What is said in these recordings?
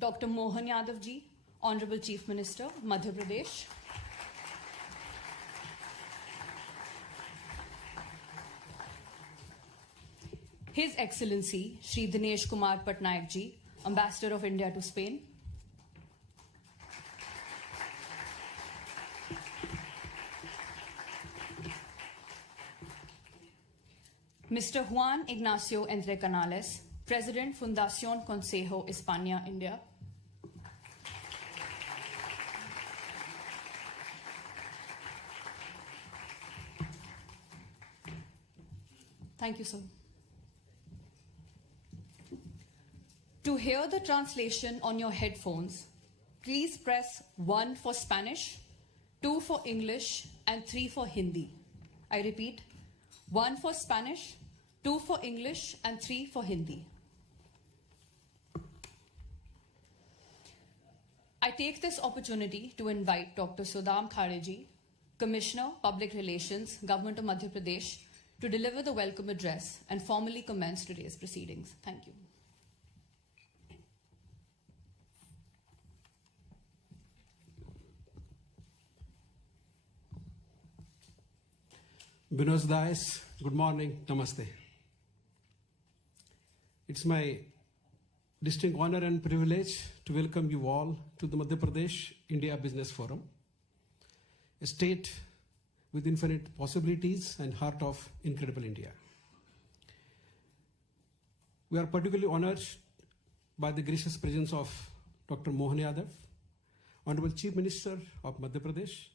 Dr. Mohan Yadav ji, Honorable Chief Minister, Madhya Pradesh. His Excellency Shri Dinesh Kumar Patnaik ji, Ambassador of India to Spain. Mr. Juan Ignacio Entre Canales, President Fundación Consejo España India. Thank you, sir. To hear the translation on your headphones, please press 1 for Spanish, 2 for English, and 3 for Hindi. I repeat, 1 for Spanish, 2 for English, and 3 for Hindi. I take this opportunity to invite Dr. Sudham Khareji, Commissioner, Public Relations, Government of Madhya Pradesh, to deliver the welcome address and formally commence today's proceedings. Thank you. Buenos dias, good morning, namaste. It's my distinct honor and privilege to welcome you all to the Madhya Pradesh India Business Forum, a state with infinite possibilities and heart of incredible India. We are particularly honored by the gracious presence of Dr. Mohan Yadav, Honorable Chief Minister of Madhya Pradesh,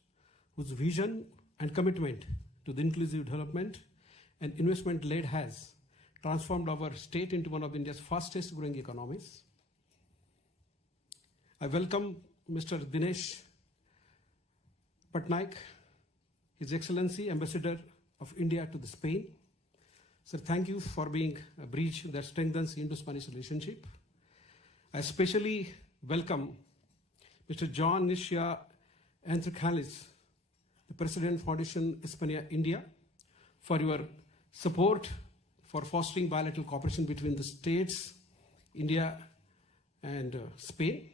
whose vision and commitment to the inclusive development and investment led has transformed our state into one of India's fastest growing economies. I welcome Mr. Dinesh Patnaik, His Excellency, Ambassador of India to the Spain. Sir, thank you for being a bridge that strengthens Indo-Spanish relationship. I especially welcome Mr. John Nisha Anthracalis, the President Foundation España India, for your support for fostering bilateral cooperation between the states, India and Spain.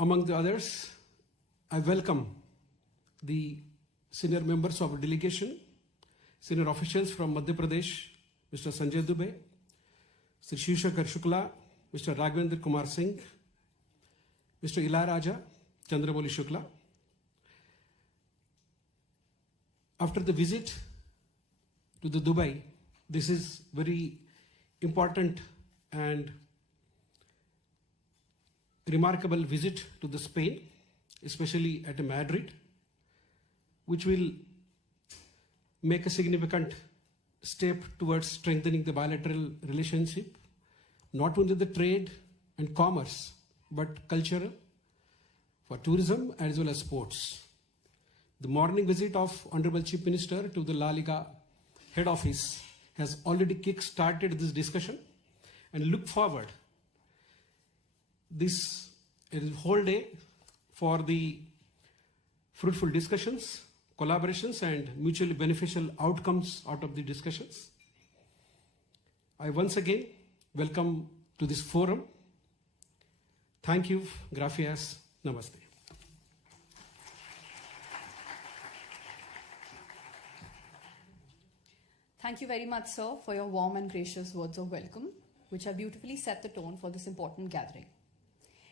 Among the others, I welcome the senior members of our delegation, senior officials from Madhya Pradesh, Mr. Sanjay Dubey, Sri Shivshankar Shukla, Mr. Raghavendra Kumar Singh, Mr. Ilayaraja Chandramouli Shukla. After the visit to the Dubai, this is very important and remarkable visit to the Spain, especially at Madrid, which will make a significant step towards strengthening the bilateral relationship, not only the trade and commerce, but cultural, for tourism as well as sports. The morning visit of Honorable Chief Minister to the La Liga head office has already kick-started this discussion, and look forward this whole day for the fruitful discussions, collaborations, and mutually beneficial outcomes out of the discussions. I once again welcome to this forum. Thank you, gracias, namaste. Thank you very much, sir, for your warm and gracious words of welcome, which have beautifully set the tone for this important gathering.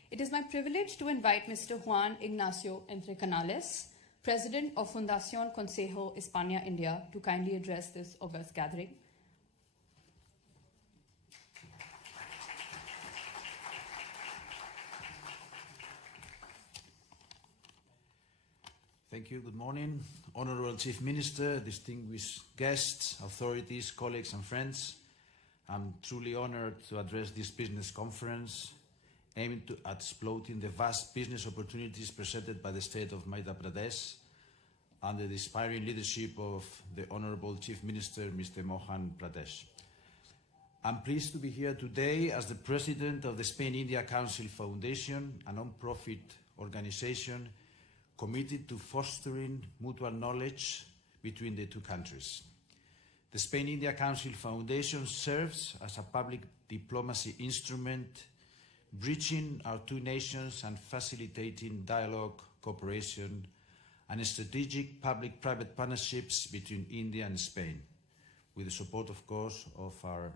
It is my privilege to invite Mr. Juan Ignacio Entre Canales, President of Fundación Consejo España India, to kindly address this august gathering. Thank you. Good morning, Honorable Chief Minister, distinguished guests, authorities, colleagues and friends. I'm truly honored to address this business conference aimed at exploiting the vast business opportunities presented by the state of Madhya Pradesh under the inspiring leadership of the Honorable Chief Minister, Mr. Mohan Pradesh. I'm pleased to be here today as the President of the Spain-India Council Foundation, a non-profit organization committed to fostering mutual knowledge between the two countries. The Spain-India Council Foundation serves as a public diplomacy instrument bridging our two nations and facilitating dialogue, cooperation, and strategic public-private partnerships between India and Spain, with the support, of course, of our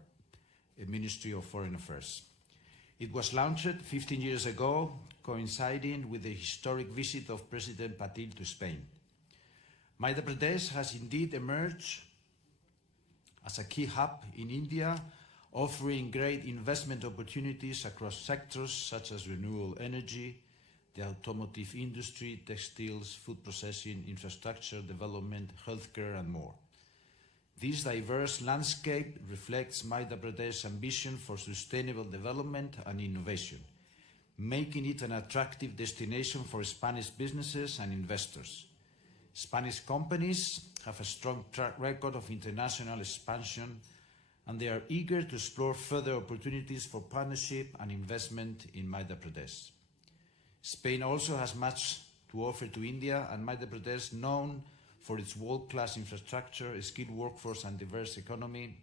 Ministry of Foreign Affairs. It was launched 15 years ago, coinciding with the historic visit of President Patil to Spain. Madhya Pradesh has indeed emerged as a key hub in India, offering great investment opportunities across sectors such as renewable energy, the automotive industry, textiles, food processing, infrastructure development, healthcare, and more. This diverse landscape reflects Madhya Pradesh's ambition for sustainable development and innovation, making it an attractive destination for Spanish businesses and investors. Spanish companies have a strong track record of international expansion, and they are eager to explore further opportunities for partnership and investment in Madhya Pradesh. Spain also has much to offer to India, and Madhya Pradesh, known for its world-class infrastructure, skilled workforce, and diverse economy.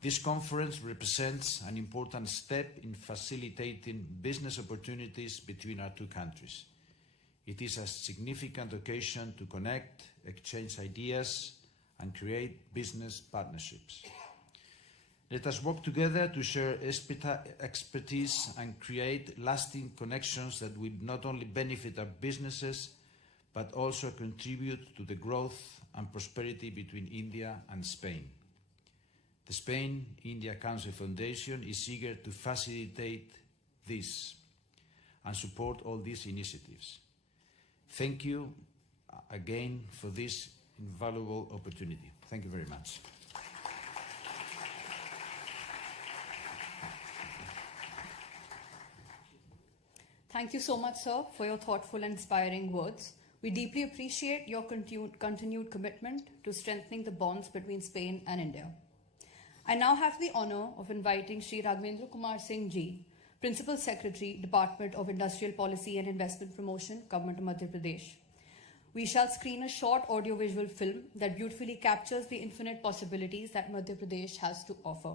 This conference represents an important step in facilitating business opportunities between our two countries. It is a significant occasion to connect, exchange ideas, and create business partnerships. Let us work together to share expertise and create lasting connections that will not only benefit our businesses, but also contribute to the growth and prosperity between India and Spain. The Spain-India Council Foundation is eager to facilitate this and support all these initiatives. Thank you again for this invaluable opportunity. Thank you very much. Thank you so much, sir, for your thoughtful and inspiring words. We deeply appreciate your continued commitment to strengthening the bonds between Spain and India. I now have the honor of inviting Shri Raghavendra Kumar Singh Ji, Principal Secretary, Department of Industrial Policy and Investment Promotion, Government of Madhya Pradesh. We shall screen a short audiovisual film that beautifully captures the infinite possibilities that Madhya Pradesh has to offer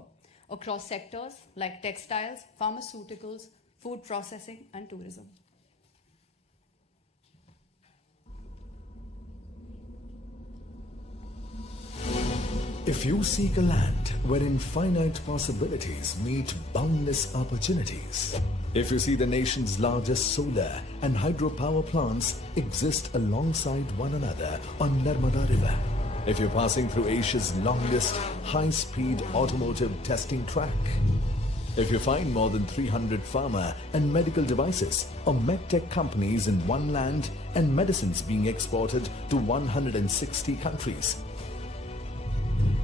across sectors like textiles, pharmaceuticals, food processing, and tourism. If you seek a land wherein finite possibilities meet boundless opportunities, if you see the nation's largest solar and hydropower plants exist alongside one another on Narmada River, if you're passing through Asia's longest high-speed automotive testing track, if you find more than 300 pharma and medical devices or medtech companies in one land and medicines being exported to 160 countries,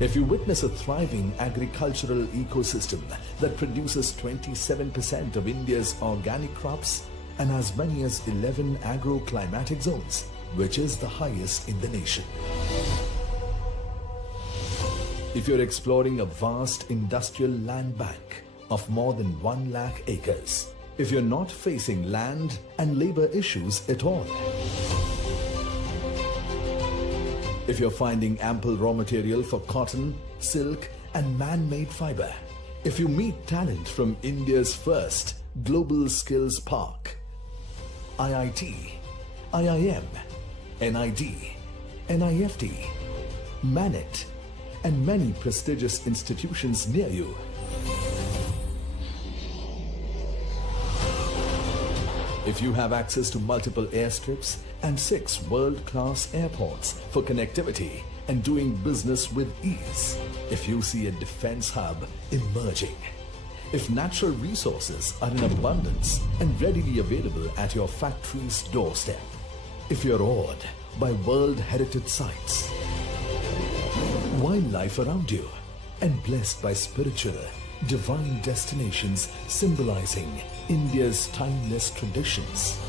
if you witness a thriving agricultural ecosystem that produces 27% of India's organic crops and as many as 11 agroclimatic zones, which is the highest in the nation. If you're exploring a vast industrial land bank of more than 1 lakh acres, if you're not facing land and labor issues at all, if you're finding ample raw material for cotton, silk, and man-made fiber, if you meet talent from India's first global skills park, IIT, IIM, NID, NIFT, MANIT, and many prestigious institutions near you, if you have access to multiple airstrips and 6 world-class airports for connectivity and doing business with ease, if you see a defense hub emerging, if natural resources are in abundance and readily available at your factory's doorstep, if you're awed by World Heritage Sites, wildlife around you, and blessed by spiritual, divine destinations symbolizing India's timeless traditions,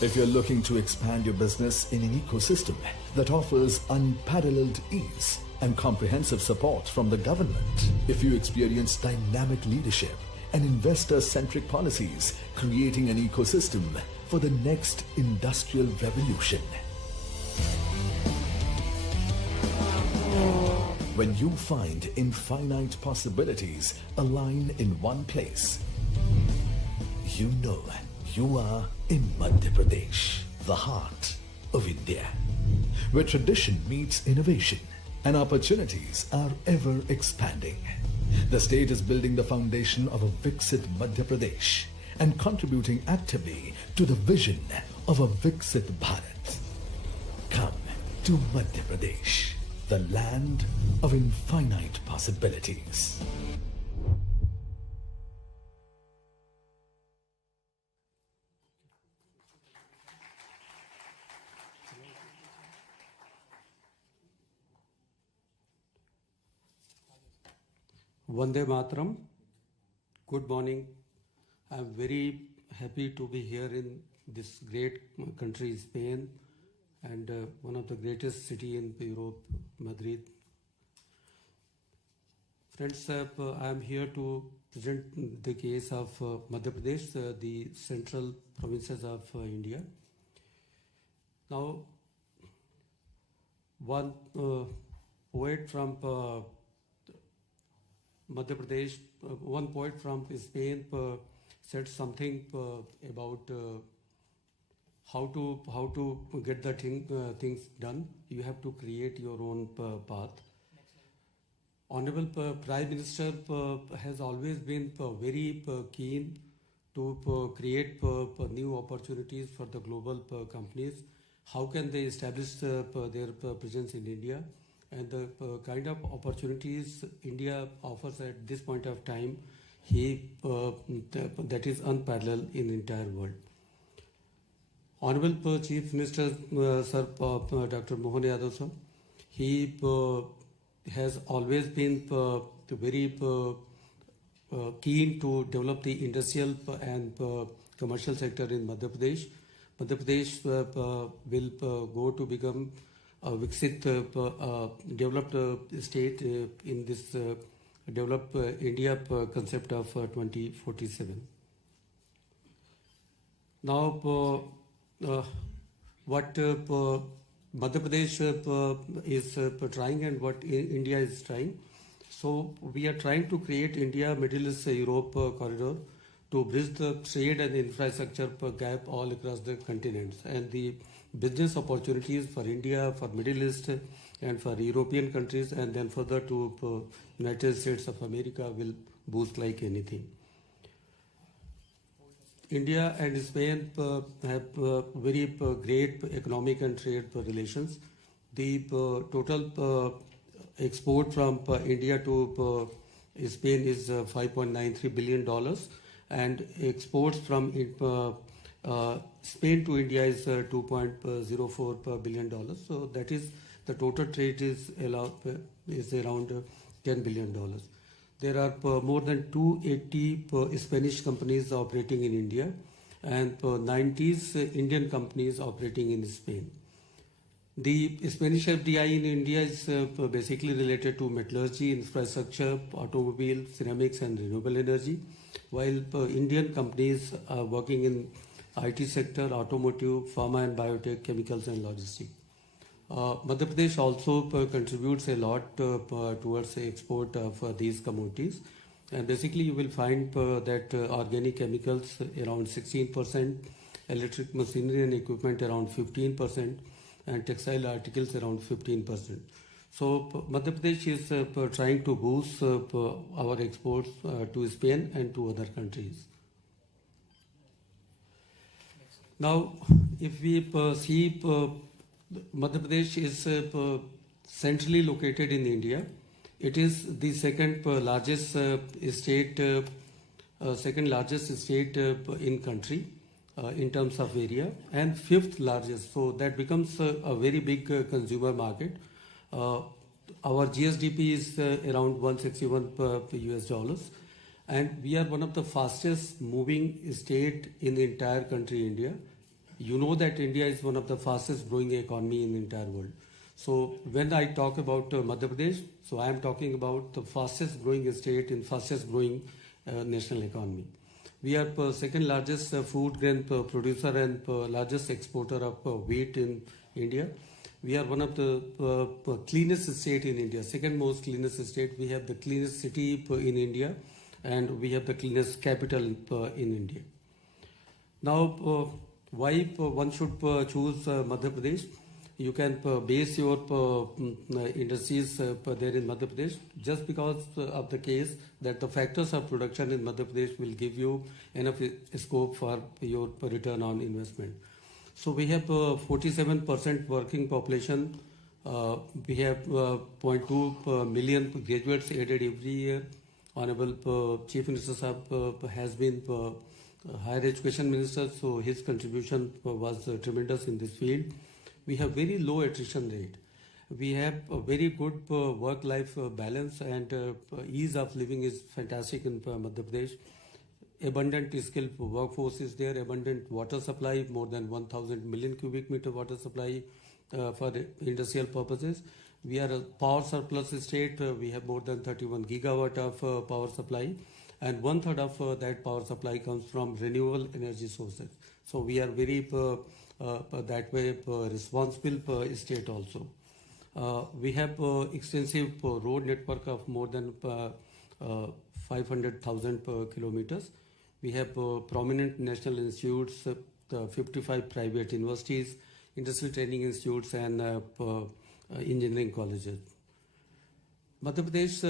if you're looking to expand your business in an ecosystem that offers unparalleled ease and comprehensive support from the government, if you experience dynamic leadership and investor-centric policies creating an ecosystem for the next industrial revolution, when you find infinite possibilities align in one place, you know you are in Madhya Pradesh, the heart of India, where tradition meets innovation and opportunities are ever expanding. The state is building the foundation of a Viksit Madhya Pradesh and contributing actively to the vision of a Viksit Bharat. Come to Madhya Pradesh, the land of infinite possibilities. Vande Mataram. Good morning. I'm very happy to be here in this great country, Spain, and one of the greatest city in Europe, Madrid. Friends, I am here to present the case of Madhya Pradesh, the central provinces of India. Now, one poet from Madhya Pradesh, one poet from Spain said something about how to get the things done. You have to create your own path. Honorable Prime Minister has always been very keen to create new opportunities for the global companies. How can they establish their presence in India? And the kind of opportunities India offers at this point of time, that is unparalleled in the entire world. Honorable Chief Minister, Sir Dr. Mohan Yadav, sir, he has always been very keen to develop the industrial and commercial sector in Madhya Pradesh. Madhya Pradesh will go to become a Viksit developed state in this developed India concept of 2047. Now, what Madhya Pradesh is trying and what India is trying. So we are trying to create India Middle East Europe corridor to bridge the trade and infrastructure gap all across the continents, and the business opportunities for India, for Middle East and for European countries, and then further to United States of America will boost like anything. India and Spain have very great economic and trade relations. The total export from India to Spain is $5.93 billion, and exports from Spain to India is $2.04 billion. So that is the total trade is around $10 billion. There are more than 280 Spanish companies operating in India and 90 Indian companies operating in Spain. The Spanish FDI in India is basically related to metallurgy, infrastructure, automobile, ceramics and renewable energy, while Indian companies are working in IT sector, automotive, pharma and biotech, chemicals and logistics. Madhya Pradesh also contributes a lot towards the export of these commodities, and basically you will find that organic chemicals around 16%, electric machinery and equipment around 15%, and textile articles around 15%. So Madhya Pradesh is trying to boost our exports to Spain and to other countries. Now, if we see Madhya Pradesh is centrally located in India. It is the second largest state in country in terms of area, and fifth largest. So that becomes a very big consumer market. Our GSDP is around $161 US, and we are one of the fastest moving state in the entire country, India. You know that India is one of the fastest growing economy in the entire world. So when I talk about Madhya Pradesh, so I am talking about the fastest growing state in fastest growing national economy. We are second largest food grain producer and largest exporter of wheat in India. We are one of the cleanest state in India, second most cleanest state. We have the cleanest city in India, and we have the cleanest capital in India. Now, why one should choose Madhya Pradesh? You can base your industries there in Madhya Pradesh just because of the case that the factors of production in Madhya Pradesh will give you enough scope for your return on investment. So we have 47% working population. We have 0.2 million graduates added every year. Honorable Chief Minister Sahab has been higher education minister, so his contribution was tremendous in this field. We have very low attrition rate. We have a very good work-life balance, and ease of living is fantastic in Madhya Pradesh. Abundant skilled workforce is there, abundant water supply, more than 1,000 million cubic meter water supply for industrial purposes. We are a power surplus state. We have more than 31 gigawatt of power supply, and 1/3 of that power supply comes from renewable energy sources. So we are very that way responsible state also. We have extensive road network of more than 500,000 kilometers. We have prominent national institutes, 55 private universities, industrial training institutes, and engineering colleges. Madhya Pradesh,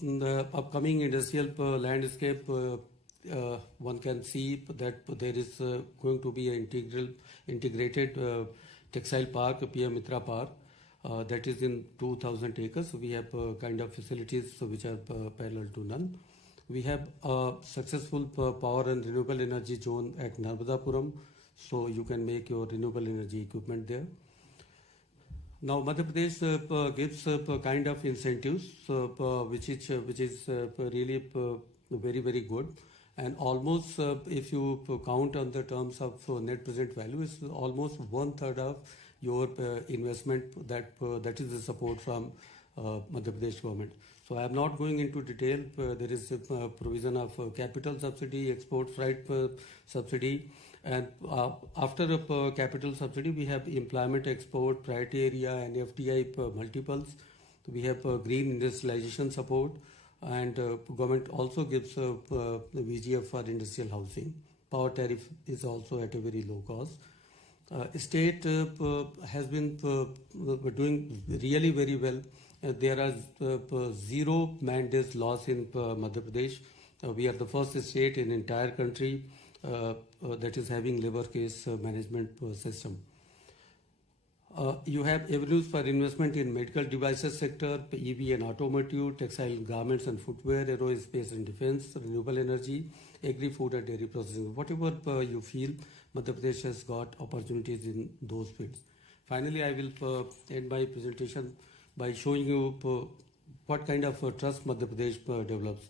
the upcoming industrial landscape, one can see that there is going to be an integrated textile park, PM Mitra Park, that is in 2,000 acres. We have kind of facilities which are parallel to none. We have a successful power and renewable energy zone at Narmadapuram, so you can make your renewable energy equipment there. Now, Madhya Pradesh gives kind of incentives which is really very, very good. And almost, if you count on the terms of net present value, it's almost 1/3 of your investment that is the support from Madhya Pradesh government. So I am not going into detail. There is a provision of capital subsidy, export freight subsidy, and after a capital subsidy, we have employment, export, priority area, and FDI multiples. We have green industrialization support, and government also gives the VGF for industrial housing. Power tariff is also at a very low cost. State has been doing really very well. There are 0 man days loss in Madhya Pradesh. We are the first state in entire country that is having labor case management system. You have avenues for investment in medical devices sector, EV and automotive, textile garments and footwear, aerospace and defense, renewable energy, agri-food and dairy processing. Whatever you feel, Madhya Pradesh has got opportunities in those fields. Finally, I will end my presentation by showing you what kind of trust Madhya Pradesh develops.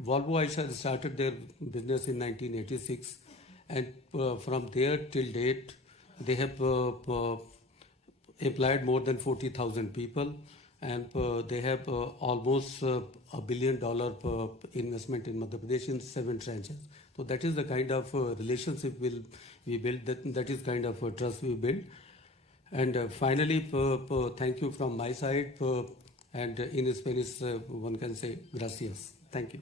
Volvo Eicher started their business in 1986, and from there till date, they have employed more than 40,000 people, and they have almost $1 billion investment in Madhya Pradesh in 7 tranches. So that is the kind of relationship we build. That is kind of trust we build. And finally, thank you from my side. And in Spanish, one can say gracias. Thank you.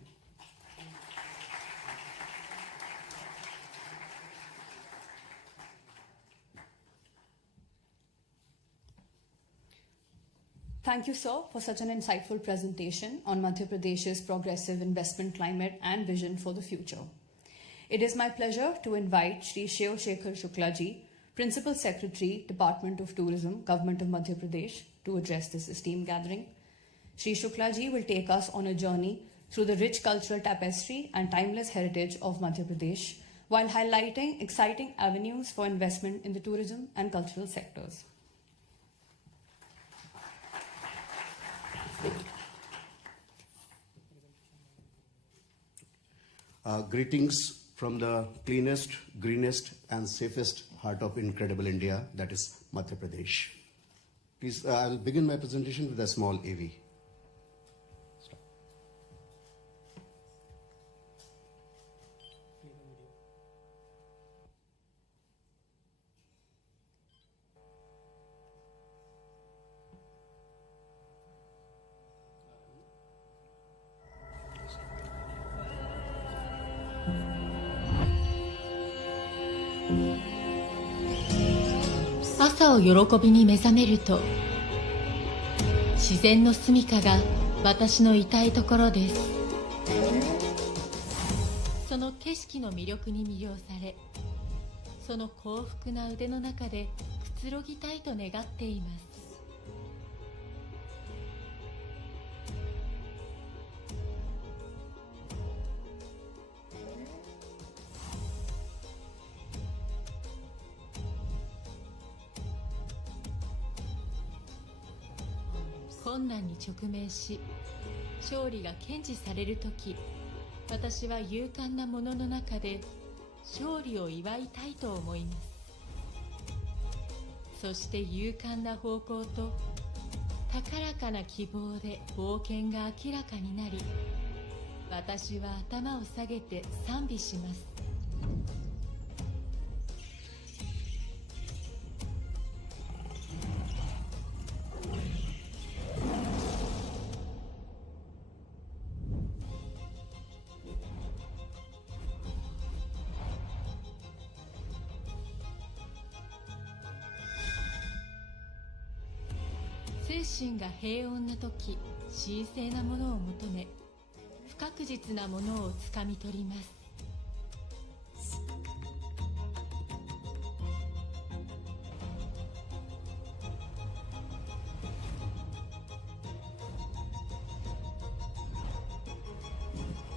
Thank you, sir, for such an insightful presentation on Madhya Pradesh's progressive investment climate and vision for the future. It is my pleasure to invite Shri Shiv Shekhar Shukla ji, Principal Secretary, Department of Tourism, Government of Madhya Pradesh, to address this esteemed gathering. Shri Shukla ji will take us on a journey through the rich cultural tapestry and timeless heritage of Madhya Pradesh, while highlighting exciting avenues for investment in the tourism and cultural sectors. Greetings from the cleanest, greenest, and safest heart of incredible India, that is Madhya Pradesh. Please, I'll begin my presentation with a small AV. 朝を喜びに目覚めると、自然の住処が私のいたいところです。その景色の魅力に魅了され、その幸福な腕の中でくつろぎたいと願っています。困難に直面し、勝利が堅持されるとき、私は勇敢なものの中で勝利を祝いたいと思います。そして勇敢な方向と高らかな希望で冒険が明らかになり、私は頭を下げて賛美します。精神が平穏な時、神聖なものを求め、不確実なものをつかみ取ります。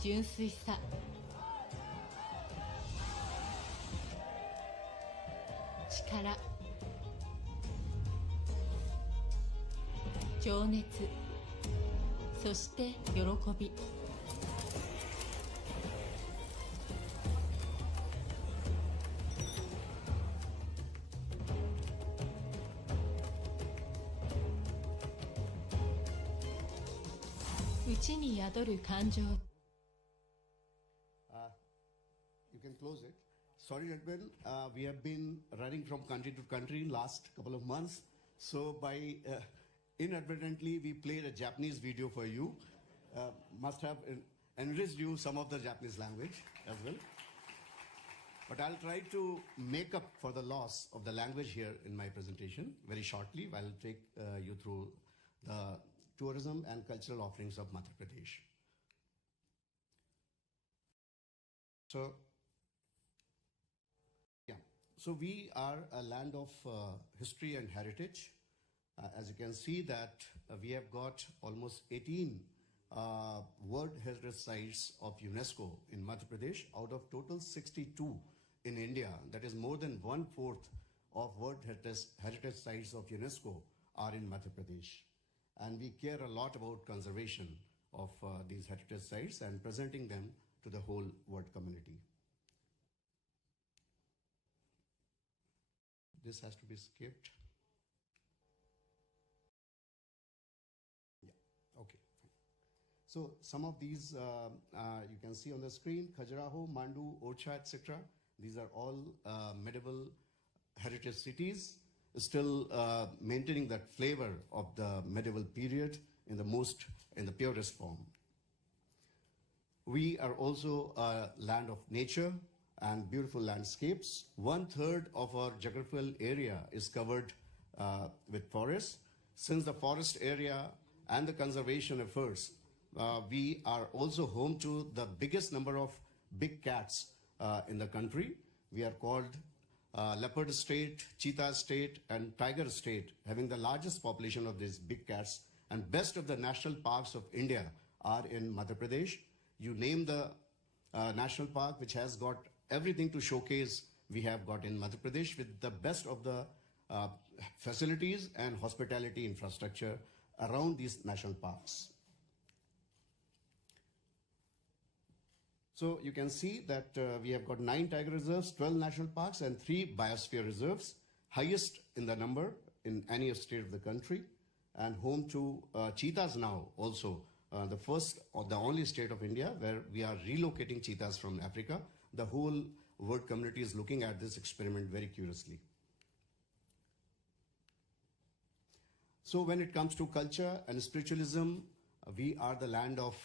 純粋さ、力、情熱、そして喜び。内に宿る感情。You can close it. Sorry, Edwin. We have been running from country to country last couple of months. So by inadvertently, we played a Japanese video for you. Must have enriched you some of the Japanese language as well. But I'll try to make up for the loss of the language here in my presentation very shortly. I'll take you through the tourism and cultural offerings of Madhya Pradesh. So we are a land of history and heritage. As you can see that we have got almost 18 World Heritage Sites of UNESCO in Madhya Pradesh out of total 62 in India. That is more than 1/4 of World Heritage Sites of UNESCO are in Madhya Pradesh. And we care a lot about conservation of these heritage sites and presenting them to the whole world community. This has to be skipped. Okay. So some of these you can see on the screen: Khajuraho, Mandu, Orcha, etc. These are all medieval heritage cities, still maintaining that flavor of the medieval period in the purest form. We are also a land of nature and beautiful landscapes. 1/3 of our geographical area is covered with forests. Since the forest area and the conservation efforts, we are also home to the biggest number of big cats in the country. We are called leopard state, cheetah state, and tiger state, having the largest population of these big cats. And best of the national parks of India are in Madhya Pradesh. You name the national park which has got everything to showcase, we have got in Madhya Pradesh, with the best of the facilities and hospitality infrastructure around these national parks. So you can see that we have got 9 tiger reserves, 12 national parks, and 3 biosphere reserves, highest in the number in any state of the country, and home to cheetahs now also. The first or the only state of India where we are relocating cheetahs from Africa. The whole world community is looking at this experiment very curiously. So when it comes to culture and spiritualism, we are the land of,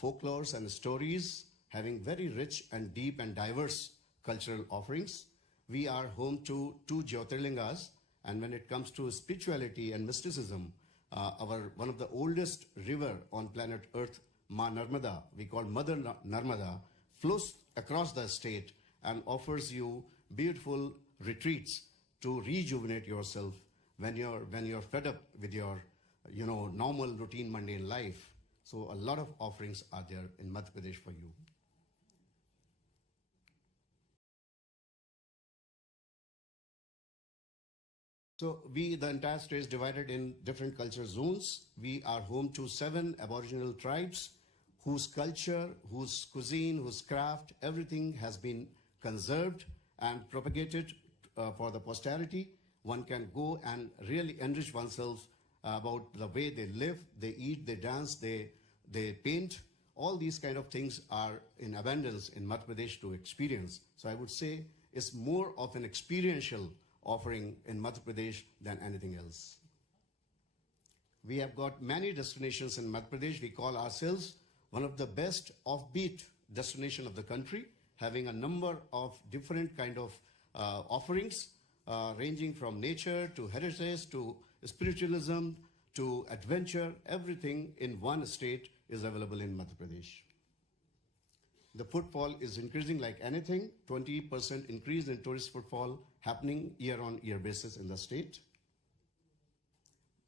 folklores and stories, having very rich and deep and diverse cultural offerings. We are home to 2 Jyotirlingas, and when it comes to spirituality and mysticism, one of the oldest river on planet Earth, Ma Narmada, we call Mother Narmada, flows across the state and offers you beautiful retreats to rejuvenate yourself when you're fed up with your normal routine mundane life. So a lot of offerings are there in Madhya Pradesh for you. So the entire state is divided in different culture zones. We are home to 7 aboriginal tribes whose culture, whose cuisine, whose craft, everything has been conserved and propagated for the posterity. One can go and really enrich oneself about the way they live, they eat, they dance, they paint. All these kind of things are in abundance in Madhya Pradesh to experience. So I would say it's more of an experiential offering in Madhya Pradesh than anything else. We have got many destinations in Madhya Pradesh. We call ourselves one of the best offbeat destination of the country, having a number of different kind of offerings, ranging from nature to heritage to spiritualism to adventure. Everything in one state is available in Madhya Pradesh. The footfall is increasing like anything, 20% increase in tourist footfall happening year-on-year basis in the state.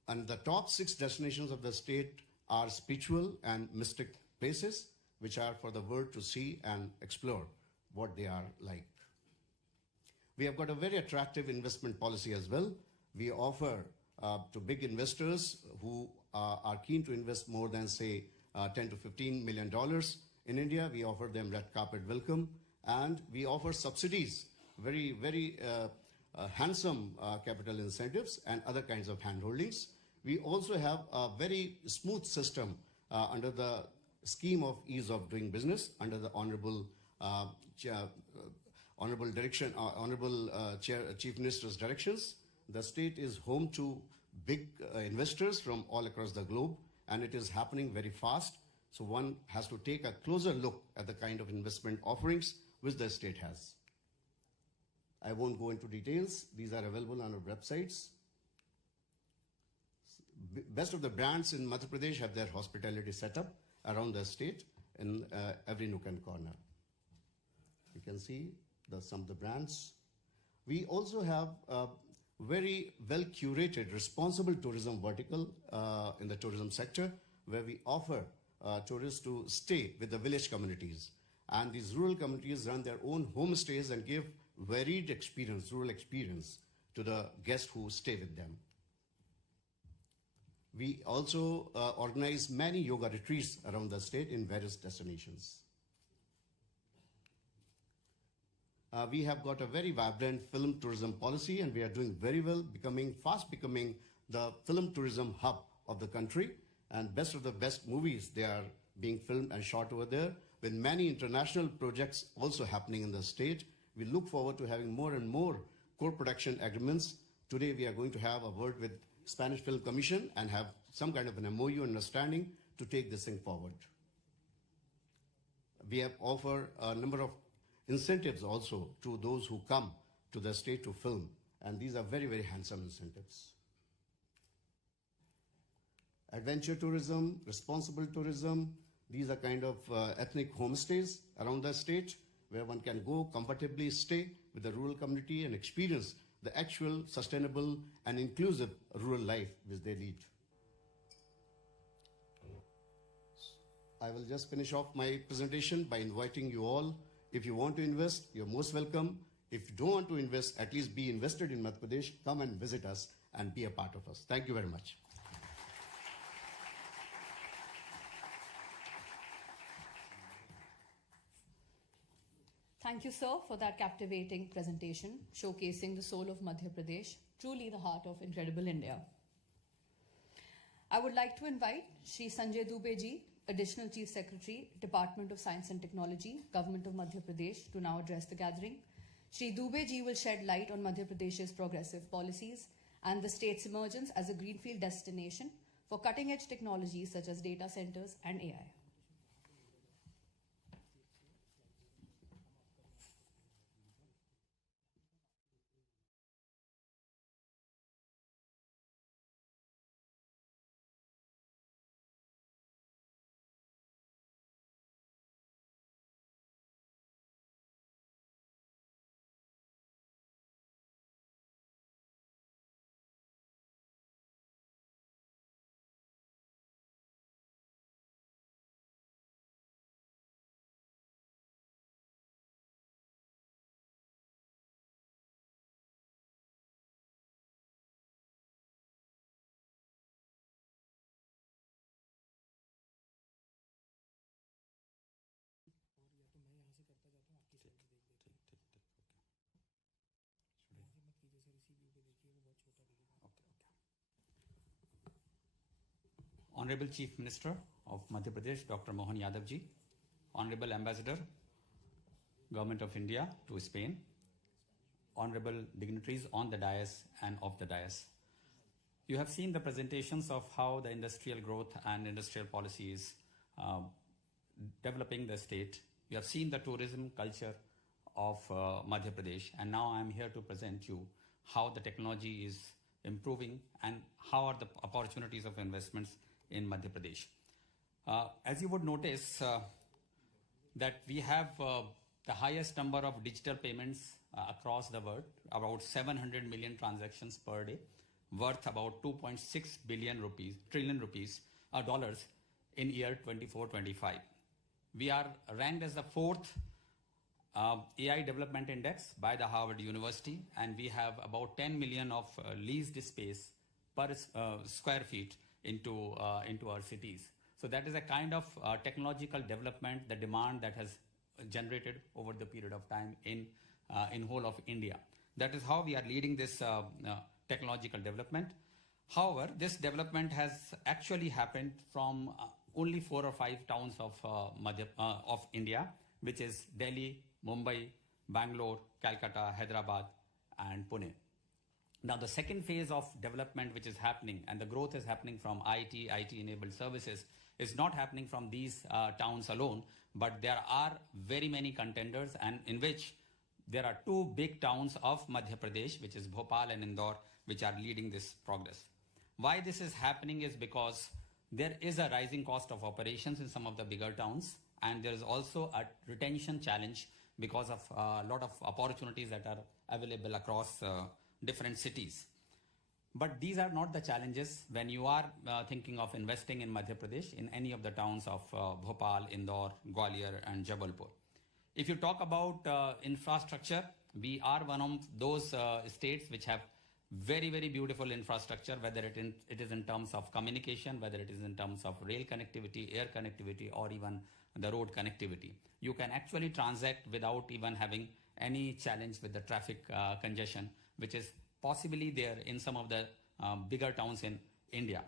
And the top 6 destinations of the state are spiritual and mystic places, which are for the world to see and explore what they are like. We have got a very attractive investment policy as well. We offer to big investors who are keen to invest more than, say, $10 to $15 million in India. We offer them red carpet welcome, and we offer subsidies, very, very handsome capital incentives and other kinds of handholdings. We also have a very smooth system under the scheme of ease of doing business under the honorable Chief Minister's directions. The state is home to big investors from all across the globe, and it is happening very fast. So one has to take a closer look at the kind of investment offerings which the state has. I won't go into details. These are available on our websites. Best of the brands in Madhya Pradesh have their hospitality set up around the state in every nook and corner. You can see some of the brands. We also have a very well curated responsible tourism vertical in the tourism sector, where we offer tourists to stay with the village communities. And these rural communities run their own homestays and give varied experience, rural experience, to the guests who stay with them. We also organize many yoga retreats around the state in various destinations. We have got a very vibrant film tourism policy, and we are doing very well, fast becoming the film tourism hub of the country. And best of the best movies, they are being filmed and shot over there, with many international projects also happening in the state. We look forward to having more and more co-production agreements. Today we are going to have a word with Spanish Film Commission and have some kind of an MOU understanding to take this thing forward. We have offered a number of incentives also to those who come to the state to film, and these are very, very handsome incentives. Adventure tourism, responsible tourism, these are kind of ethnic homestays around the state where one can go comfortably stay with the rural community and experience the actual sustainable and inclusive rural life which they lead. I will just finish off my presentation by inviting you all. If you want to invest, you're most welcome. If you don't want to invest, at least be invested in Madhya Pradesh. Come and visit us and be a part of us. Thank you very much. Thank you, sir, for that captivating presentation, showcasing the soul of Madhya Pradesh, truly the heart of incredible India. I would like to invite Shri Sanjay Dubey ji, Additional Chief Secretary, Department of Science and Technology, Government of Madhya Pradesh, to now address the gathering. Shri Dubey ji will shed light on Madhya Pradesh's progressive policies and the state's emergence as a greenfield destination for cutting-edge technologies such as data centers and AI. Honorable Chief Minister of Madhya Pradesh, Dr. Mohan Yadav ji, Honorable Ambassador, Government of India to Spain, Honorable dignitaries on the dais and off the dais. You have seen the presentations of how the industrial growth and industrial policy is developing the state. You have seen the tourism culture of Madhya Pradesh, and now I am here to present you how the technology is improving and how are the opportunities of investments in Madhya Pradesh. As you would notice that we have the highest number of digital payments across the world, about 700 million transactions per day, worth about 2.6 trillion dollars in year 24-25. We are ranked as the 4th AI Development Index by the Harvard University, and we have about 10 million of leased space per square feet into our cities. So that is a kind of technological development, the demand that has generated over the period of time in whole of India. That is how we are leading this technological development. However, this development has actually happened from only 4 or 5 towns of India, which is Delhi, Mumbai, Bangalore, Calcutta, Hyderabad, and Pune. Now, the second phase of development which is happening, and the growth is happening from IT-enabled services, is not happening from these towns alone, but there are very many contenders, and in which there are 2 big towns of Madhya Pradesh, which is Bhopal and Indore, which are leading this progress. Why this is happening is because there is a rising cost of operations in some of the bigger towns, and there is also a retention challenge because of a lot of opportunities that are available across different cities. But these are not the challenges when you are thinking of investing in Madhya Pradesh in any of the towns of Bhopal, Indore, Gwalior, and Jabalpur. If you talk about infrastructure, we are one of those states which have very, very beautiful infrastructure, whether it is in terms of communication, whether it is in terms of rail connectivity, air connectivity, or even the road connectivity. You can actually transact without even having any challenge with the traffic congestion, which is possibly there in some of the bigger towns in India.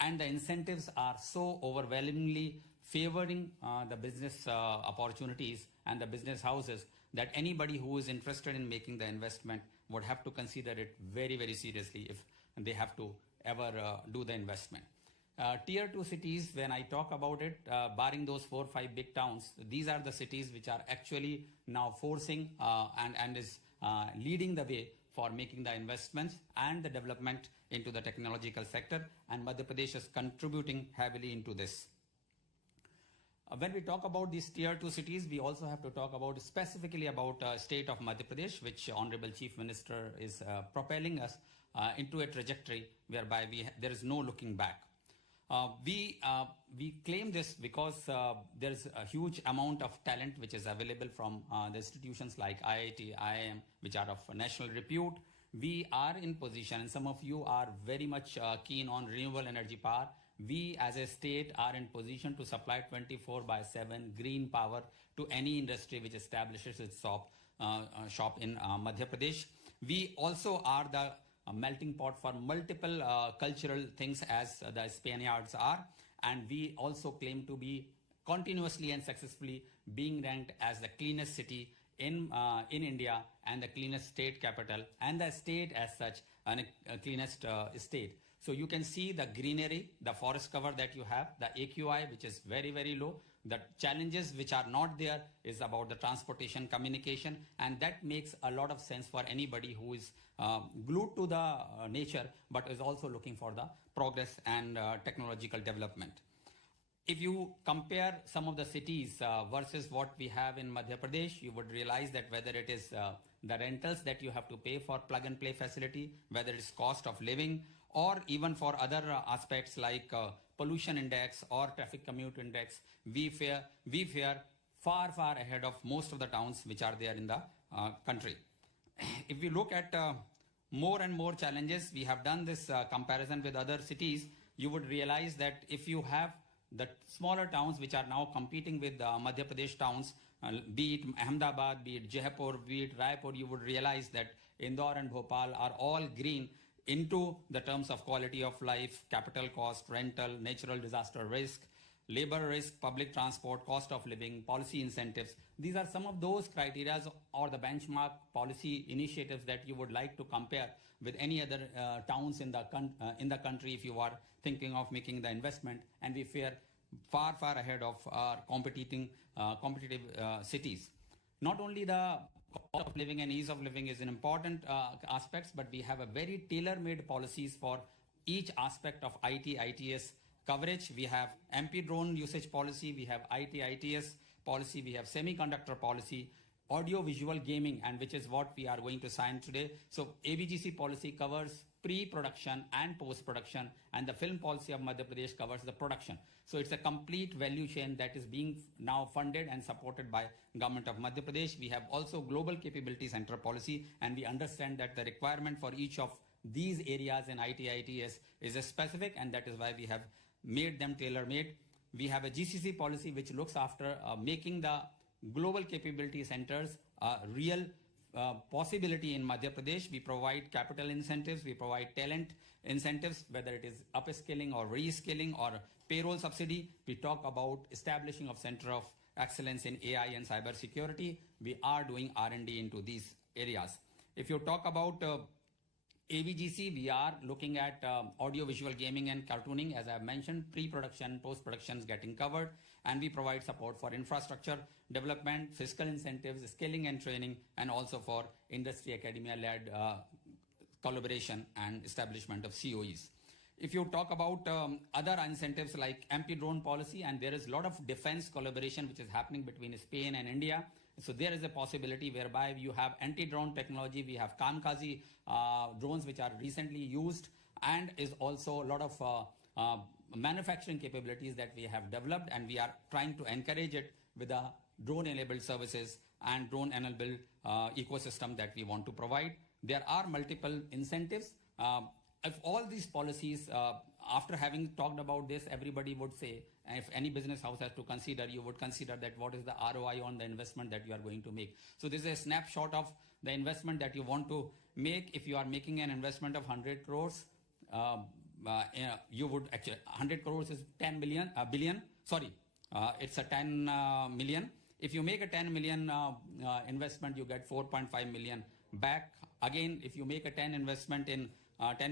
And the incentives are so overwhelmingly favoring the business opportunities and the business houses that anybody who is interested in making the investment would have to consider it very, very seriously if they have to ever do the investment. Tier 2 cities, when I talk about it, barring those 4 or 5 big towns, these are the cities which are actually now forcing and is leading the way for making the investments and the development into the technological sector, and Madhya Pradesh is contributing heavily into this. When we talk about these tier 2 cities, we also have to talk about specifically about state of Madhya Pradesh, which Honorable Chief Minister is propelling us into a trajectory whereby there is no looking back. We claim this because there is a huge amount of talent which is available from the institutions like IIT, IIM, which are of national repute. We are in position, and some of you are very much keen on renewable energy power. We as a state are in position to supply 24/7 green power to any industry which establishes its shop in Madhya Pradesh. We also are the melting pot for multiple cultural things as the Spaniards are, and we also claim to be continuously and successfully being ranked as the cleanest city in India and the cleanest state capital, and the state as such and a cleanest state. So you can see the greenery, the forest cover that you have, the AQI, which is very, very low. The challenges which are not there is about the transportation, communication, and that makes a lot of sense for anybody who is glued to the nature, but is also looking for the progress and technological development. If you compare some of the cities versus what we have in Madhya Pradesh, you would realize that whether it is the rentals that you have to pay for plug and play facility, whether it's cost of living, or even for other aspects like pollution index or traffic commute index, we fare far, far ahead of most of the towns which are there in the country. If we look at more and more challenges, we have done this comparison with other cities, you would realize that if you have the smaller towns which are now competing with Madhya Pradesh towns, be it Ahmedabad, be it Jaipur, be it Raipur, you would realize that Indore and Bhopal are all green into the terms of quality of life, capital cost, rental, natural disaster risk, labor risk, public transport, cost of living, policy incentives. These are some of those criteria or the benchmark policy initiatives that you would like to compare with any other towns in the country if you are thinking of making the investment, and we fare far ahead of our competitive cities. Not only the cost of living and ease of living is an important aspects, but we have a very tailor-made policies for each aspect of ITS coverage. We have MP drone usage policy, we have ITS policy, we have semiconductor policy, audio visual gaming, and which is what we are going to sign today. So ABGC policy covers pre-production and post-production, and the film policy of Madhya Pradesh covers the production. So it's a complete value chain that is being now funded and supported by government of Madhya Pradesh. We have also global capability center policy, and we understand that the requirement for each of these areas in ITS is a specific, and that is why we have made them tailor-made. We have a GCC policy which looks after making the global capability centers a real possibility in Madhya Pradesh. We provide capital incentives, we provide talent incentives, whether it is upskilling or reskilling or payroll subsidy. We talk about establishing of center of excellence in AI and cyber security. We are doing R&D into these areas. If you talk about AVGC, we are looking at audio-visual gaming and cartooning. As I have mentioned, pre-production, post-production is getting covered, and we provide support for infrastructure development, fiscal incentives, skilling and training, and also for industry academia-led collaboration and establishment of COEs. If you talk about other incentives like MP drone policy, and there is a lot of defense collaboration which is happening between Spain and India. So there is a possibility whereby you have anti-drone technology. We have kamikaze drones which are recently used, and is also a lot of manufacturing capabilities that we have developed, and we are trying to encourage it with the drone-enabled services and drone-enabled ecosystem that we want to provide. There are multiple incentives. If all these policies, after having talked about this, everybody would say, if any business house has to consider, you would consider that what is the ROI on the investment that you are going to make. So this is a snapshot of the investment that you want to make. If you are making an investment of 100 crores, you would actually, 100 crores is 10 billion, it's a 10 million. If you make a 10 million investment, you get 4.5 million back. Again, if you make a 10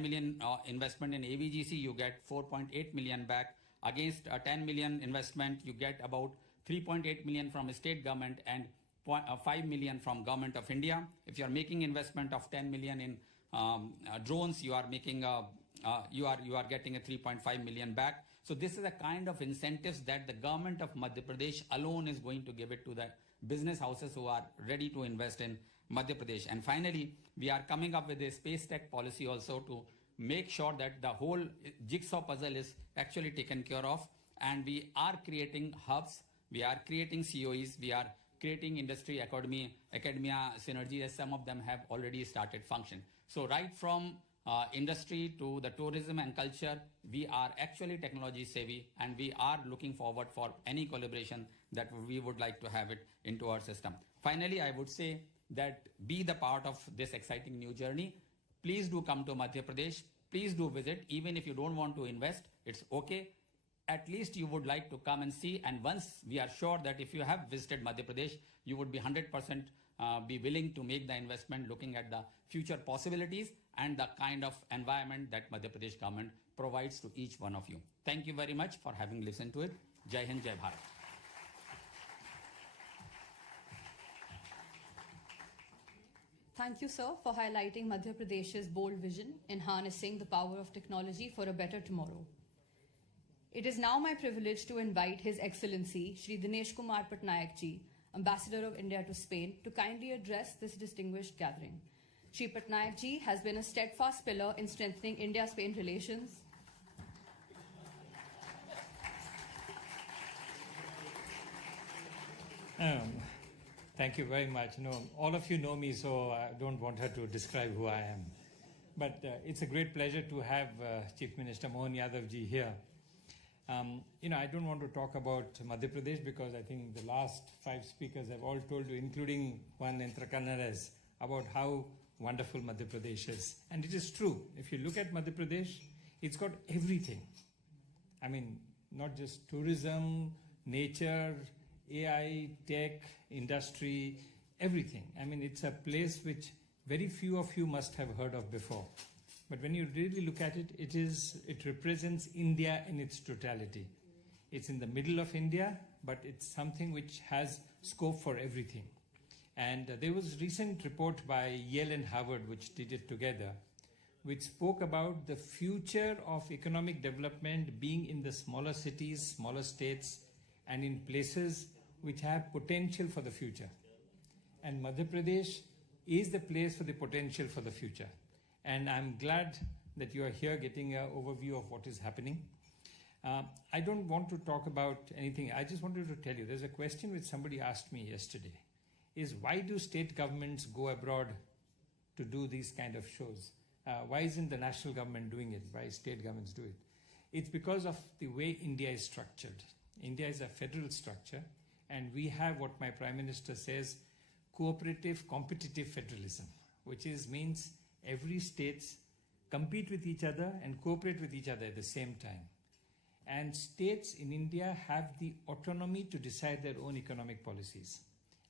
million investment in AVGC, you get 4.8 million back. Against a 10 million investment, you get about 3.8 million from state government and 5 million from government of India. If you are making investment of 10 million in drones, you are making you are getting a 3.5 million back. So this is the kind of incentives that the government of Madhya Pradesh alone is going to give it to the business houses who are ready to invest in Madhya Pradesh. And finally, we are coming up with a space tech policy also to make sure that the whole jigsaw puzzle is actually taken care of. And we are creating hubs, we are creating COEs, we are creating industry academia synergy, as some of them have already started function. So right from industry to the tourism and culture, we are actually technology savvy, and we are looking forward for any collaboration that we would like to have it into our system. Finally, I would say that be the part of this exciting new journey. Please do come to Madhya Pradesh. Please do visit. Even if you don't want to invest, it's okay. At least you would like to come and see. And once we are sure that if you have visited Madhya Pradesh, you would be 100% be willing to make the investment, looking at the future possibilities and the kind of environment that Madhya Pradesh government provides to each one of you. Thank you very much for having listened to it. Jai Hind, Jai Bharat. Thank you, sir, for highlighting Madhya Pradesh's bold vision in harnessing the power of technology for a better tomorrow. It is now my privilege to invite His Excellency Shri Dinesh Kumar Patnaik ji, Ambassador of India to Spain, to kindly address this distinguished gathering. Shri Patnaik ji has been a steadfast pillar in strengthening India-Spain relations. Thank you very much. All of you know me, so I don't want her to describe who I am. But it's a great pleasure to have Chief Minister Mohan Yadav ji here. I don't want to talk about Madhya Pradesh because I think the last 5 speakers have all told you, including Juan Entre Canales, about how wonderful Madhya Pradesh is. And it is true. If you look at Madhya Pradesh, it's got everything. I mean, not just tourism, nature, AI, tech, industry, everything. I mean, it's a place which very few of you must have heard of before. But when you really look at it, it represents India in its totality. It's in the middle of India, but it's something which has scope for everything. And there was a recent report by Yale and Harvard, which did it together, which spoke about the future of economic development being in the smaller cities, smaller states, and in places which have potential for the future. And Madhya Pradesh is the place for the potential for the future. And I'm glad that you are here getting an overview of what is happening. I don't want to talk about anything. I just wanted to tell you, there's a question which somebody asked me yesterday, is why do state governments go abroad to do these kind of shows? Why isn't the national government doing it? Why state governments do it? It's because of the way India is structured. India is a federal structure, and we have what my Prime Minister says, cooperative, competitive federalism, which means every states compete with each other and cooperate with each other at the same time. And states in India have the autonomy to decide their own economic policies.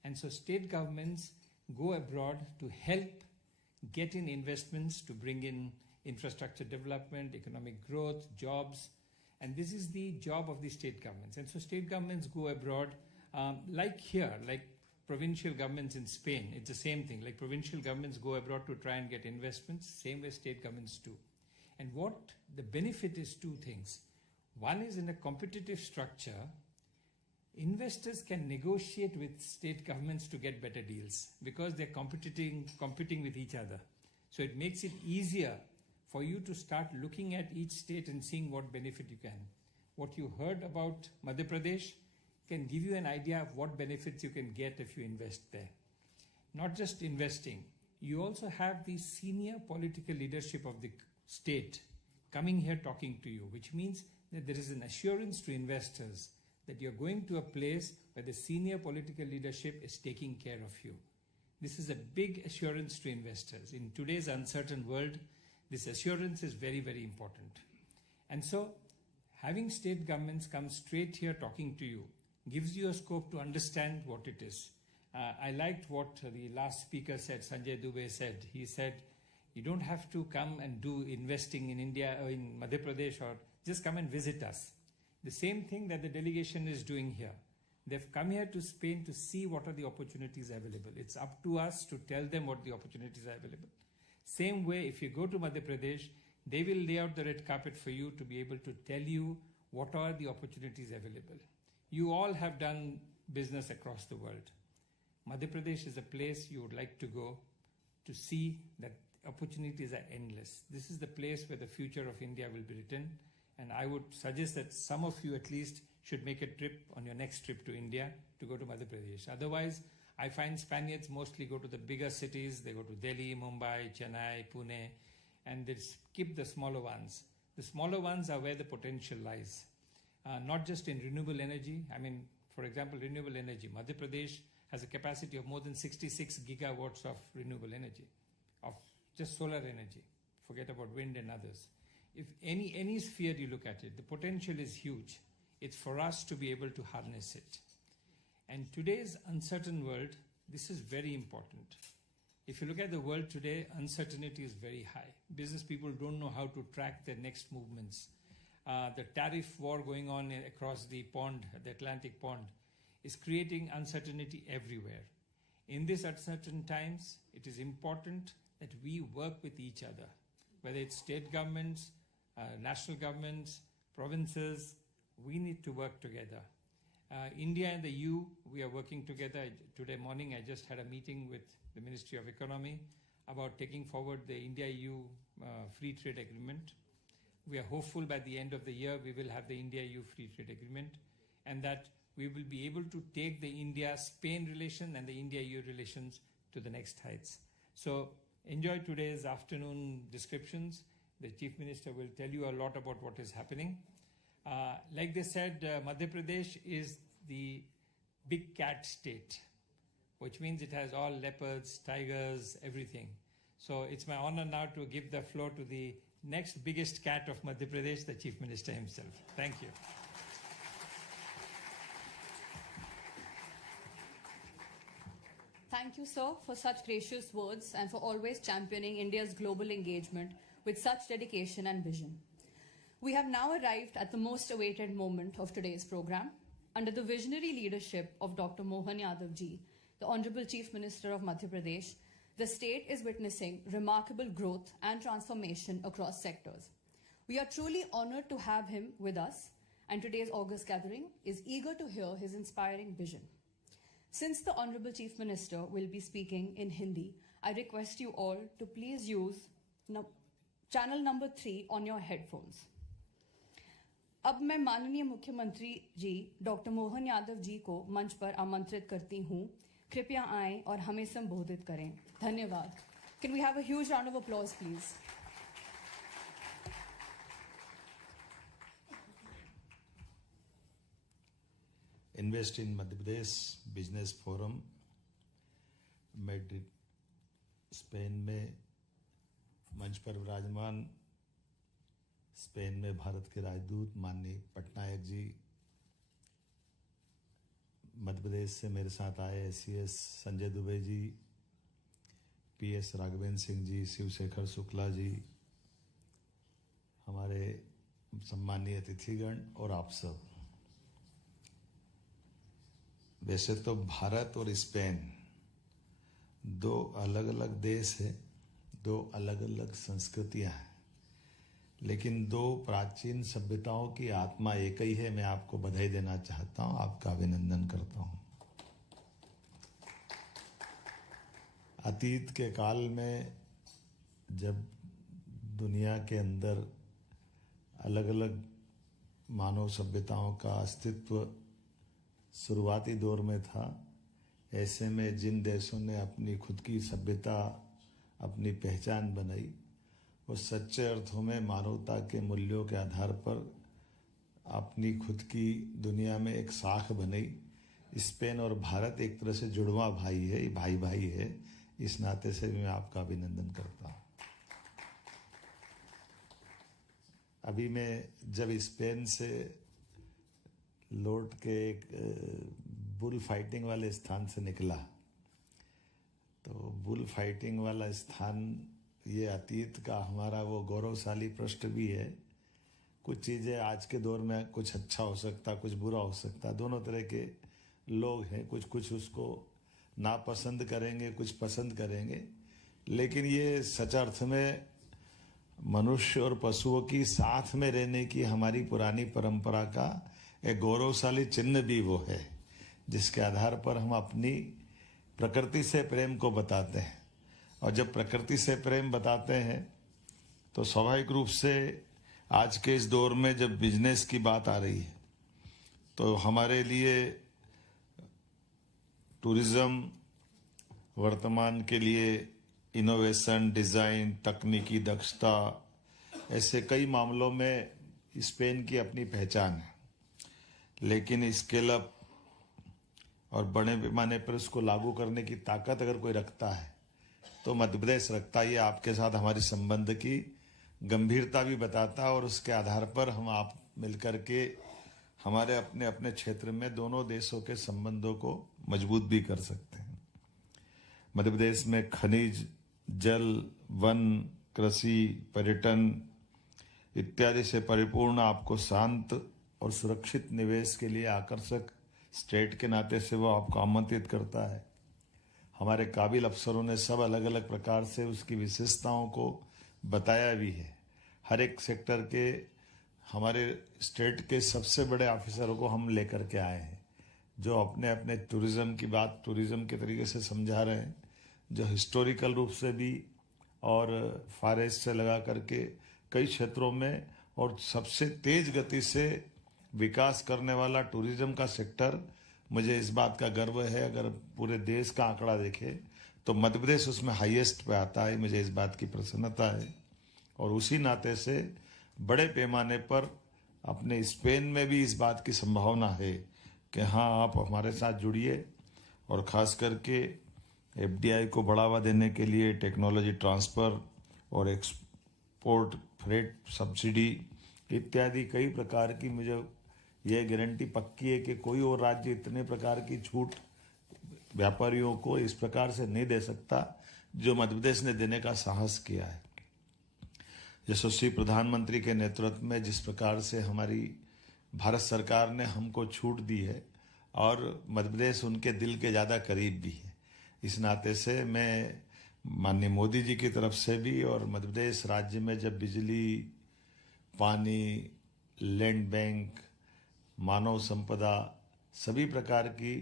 And so state governments go abroad to help get in investments, to bring in infrastructure development, economic growth, jobs. And this is the job of the state governments. And so state governments go abroad, like here, like provincial governments in Spain. It's the same thing. Like provincial governments go abroad to try and get investments, same way state governments do. And what the benefit is two things. One is, in a competitive structure, investors can negotiate with state governments to get better deals because they're competing with each other. So it makes it easier for you to start looking at each state and seeing what benefit you can. What you heard about Madhya Pradesh can give you an idea of what benefits you can get if you invest there. Not just investing, you also have the senior political leadership of the state coming here talking to you, which means that there is an assurance to investors that you're going to a place where the senior political leadership is taking care of you. This is a big assurance to investors. In today's uncertain world, this assurance is very, very important. And so having state governments come straight here talking to you gives you a scope to understand what it is. I liked what the last speaker said, Sanjay Dubey said. He said, you don't have to come and do investing in India or in Madhya Pradesh, or just come and visit us. The same thing that the delegation is doing here. They've come here to Spain to see what are the opportunities available. It's up to us to tell them what the opportunities are available. Same way, if you go to Madhya Pradesh, they will lay out the red carpet for you to be able to tell you what are the opportunities available. You all have done business across the world. Madhya Pradesh is a place you would like to go to see that opportunities are endless. This is the place where the future of India will be written. And I would suggest that some of you at least should make a trip on your next trip to India to go to Madhya Pradesh. Otherwise, I find Spaniards mostly go to the bigger cities. They go to Delhi, Mumbai, Chennai, Pune, and they skip the smaller ones. The smaller ones are where the potential lies. Not just in renewable energy. I mean, for example, renewable energy. Madhya Pradesh has a capacity of more than 66 gigawatts of renewable energy, of just solar energy. Forget about wind and others. If any sphere you look at it, the potential is huge. It's for us to be able to harness it. And today's uncertain world, this is very important. If you look at the world today, uncertainty is very high. Business people don't know how to track their next movements. The tariff war going on across the pond, the Atlantic pond, is creating uncertainty everywhere. In these uncertain times, it is important that we work with each other, whether it's state governments, national governments, provinces. We need to work together. India and the EU, we are working together. Today morning, I just had a meeting with the Ministry of Economy about taking forward the India-EU free trade agreement. We are hopeful by the end of the year, we will have the India-EU free trade agreement, and that we will be able to take the India-Spain relation and the India-EU relations to the next heights. So enjoy today's afternoon descriptions. The Chief Minister will tell you a lot about what is happening. Like they said, Madhya Pradesh is the big cat state, which means it has all leopards, tigers, everything. So it's my honor now to give the floor to the next biggest cat of Madhya Pradesh, the Chief Minister himself. Thank you. Thank you, sir, for such gracious words and for always championing India's global engagement with such dedication and vision. We have now arrived at the most awaited moment of today's program. Under the visionary leadership of Dr. Mohan Yadav ji, the Honorable Chief Minister of Madhya Pradesh, the state is witnessing remarkable growth and transformation across sectors. We are truly honored to have him with us, and today's August gathering is eager to hear his inspiring vision. Since the Honorable Chief Minister will be speaking in Hindi, I request you all to please use channel number 3 on your headphones. अब मैं माननीय मुख्यमंत्री जी doctor Mohan Yadav ji को मंच पर आमंत्रित करती हूँ. कृपया आएं और हमें संबोधित करें. धन्यवाद. Can we have a huge round of applause, please? Invest in Madhya Pradesh business forum Madrid Spain में मंच पर विराजमान स्पेन में भारत के राजदूत माननीय पटनायक जी, मध्य प्रदेश से मेरे साथ आए SCS संजय दुबे जी, PS राघवेंद्र सिंह जी, शिवशेखर शुक्ला जी, हमारे सम्मानीय अतिथिगण और आप सब। वैसे तो भारत और स्पेन दो अलग अलग देश है, दो अलग अलग संस्कृतियां हैं, लेकिन दो प्राचीन सभ्यताओं की आत्मा एक ही है। मैं आपको बधाई देना चाहता हूं, आपका अभिनंदन करता हूं। अतीत के काल में जब दुनिया के अंदर अलग अलग मानव सभ्यताओं का अस्तित्व शुरुआती दौर में था, ऐसे में जिन देशों ने अपनी खुद की सभ्यता, अपनी पहचान बनाई, वो सच्चे अर्थों में मानवता के मूल्यों के आधार पर अपनी खुद की दुनिया में एक साख बनाई। स्पेन और भारत एक तरह से जुड़वा भाई है, भाई भाई है। इस नाते से भी मैं आपका अभिनंदन करता हूँ। अभी मैं जब स्पेन से लौट के एक बुल फाइटिंग वाले स्थान से निकला, तो बुल फाइटिंग वाला स्थान ये अतीत का हमारा वो गौरवशाली पृष्ठ भी है। कुछ चीज़ें आज के दौर में कुछ अच्छा हो सकता, कुछ बुरा हो सकता, दोनों तरह के लोग हैं। कुछ उसको नापसंद करेंगे, कुछ पसंद करेंगे, लेकिन ये सच अर्थ में मनुष्य और पशुओं की साथ में रहने की हमारी पुरानी परंपरा का एक गौरवशाली चिन्ह भी वो है, जिसके आधार पर हम अपनी प्रकृति से प्रेम को बताते हैं। और जब प्रकृति से प्रेम बताते हैं तो स्वाभाविक रूप से आज के इस दौर में जब बिजनेस की बात आ रही है, तो हमारे लिए टूरिज्म वर्तमान के लिए इनोवेशन, डिज़ाइन, तकनीकी दक्षता, ऐसे कई मामलों में स्पेन की अपनी पहचान है। लेकिन स्केल अप और बड़े पैमाने पर उसको लागू करने की ताकत अगर कोई रखता है तो मध्य प्रदेश रखता। ये आपके साथ हमारी संबंध की गंभीरता भी बताता है, और उसके आधार पर हम आप मिलकर के हमारे अपने अपने क्षेत्र में दोनों देशों के संबंधों को मजबूत भी कर सकते हैं। मध्य प्रदेश में खनिज, जल, वन, कृषि, पर्यटन इत्यादि से परिपूर्ण आपको शांत और सुरक्षित निवेश के लिए आकर्षक स्टेट के नाते से वो आपको आमंत्रित करता है। हमारे काबिल अफसरों ने सब अलग अलग प्रकार से उसकी विशेषताओं को बताया भी है। हर एक सेक्टर के हमारे स्टेट के सबसे बड़े ऑफिसरों को हम लेकर के आए हैं, जो अपने अपने टूरिज्म की बात टूरिज्म के तरीके से समझा रहे हैं, जो हिस्टोरिकल रूप से भी और फॉरेस्ट से लगा करके कई क्षेत्रों में और सबसे तेज गति से विकास करने वाला टूरिज्म का सेक्टर। मुझे इस बात का गर्व है, अगर पूरे देश का आंकड़ा देखे तो मध्य प्रदेश उसमें हाईएस्ट पे आता है। मुझे इस बात की प्रसन्नता है, और उसी नाते से बड़े पैमाने पर अपने स्पेन में भी इस बात की संभावना है कि हाँ, आप हमारे साथ जुड़िए, और ख़ास करके एफडीआई को बढ़ावा देने के लिए टेक्नोलॉजी ट्रांसफ़र और एक्सपोर्ट फ्रेट सब्सिडी इत्यादि कई प्रकार की मुझे यह गारंटी पक्की है कि कोई और राज्य इतने प्रकार की छूट व्यापारियों को इस प्रकार से नहीं दे सकता जो मध्य प्रदेश ने देने का साहस किया है। यशस्वी प्रधानमंत्री के नेतृत्व में जिस प्रकार से हमारी भारत सरकार ने हमको छूट दी है और मध्य प्रदेश उनके दिल के ज़्यादा करीब भी है, इस नाते से मैं माननीय मोदी जी की तरफ से भी और मध्य प्रदेश राज्य में जब बिजली, पानी, लैंड बैंक, मानव संपदा सभी प्रकार की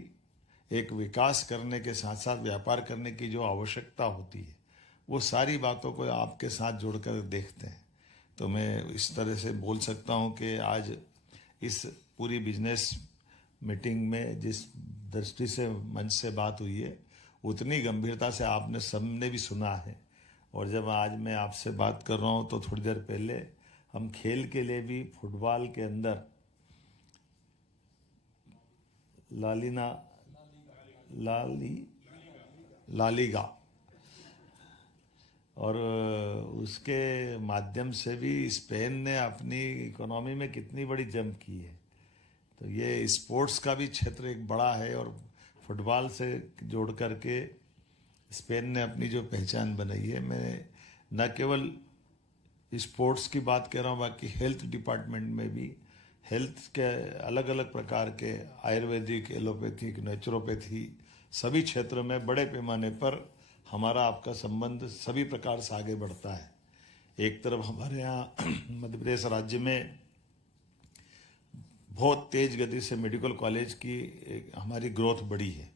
एक विकास करने के साथ साथ व्यापार करने की जो आवश्यकता होती है वो सारी बातों को आपके साथ जोड़कर देखते हैं। तो मैं इस तरह से बोल सकता हूं कि आज इस पूरी बिजनेस मीटिंग में जिस दृष्टि से मंच से बात हुई है उतनी गंभीरता से आपने सबने भी सुना है। और जब आज मैं आपसे बात कर रहा हूं तो थोड़ी देर पहले हम खेल के लिए भी फुटबॉल के अंदर लालीगा और उसके माध्यम से भी स्पेन ने अपनी इकोनॉमी में कितनी बड़ी जंप की है। तो ये स्पोर्ट्स का भी क्षेत्र एक बड़ा है और फुटबॉल से जोड़ करके स्पेन ने अपनी जो पहचान बनाई है। मैं न केवल स्पोर्ट्स की बात कर रहा हूँ, बाकी हेल्थ डिपार्टमेंट में भी हेल्थ के अलग अलग प्रकार के आयुर्वेदिक, एलोपैथिक, नेचुरोपैथी सभी क्षेत्रों में बड़े पैमाने पर हमारा आपका संबंध सभी प्रकार से आगे बढ़ता है। एक तरफ हमारे यहाँ मध्य प्रदेश राज्य में बहुत तेज गति से मेडिकल कॉलेज की हमारी ग्रोथ बढ़ी है,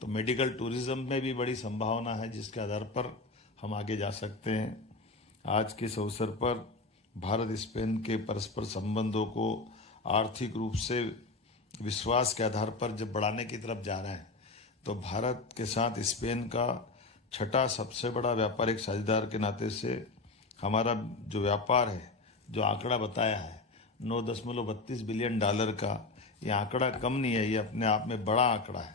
तो मेडिकल टूरिज्म में भी बड़ी संभावना है जिसके आधार पर हम आगे जा सकते हैं। आज के इस अवसर पर भारत स्पेन के परस्पर संबंधों को आर्थिक रूप से विश्वास के आधार पर जब बढ़ाने की तरफ जा रहे हैं तो भारत के साथ स्पेन का छठा सबसे बड़ा व्यापारिक साझेदार के नाते से हमारा जो व्यापार है, जो आंकड़ा बताया है 9.32 बिलियन डॉलर का, ये आंकड़ा कम नहीं है, ये अपने आप में बड़ा आंकड़ा है।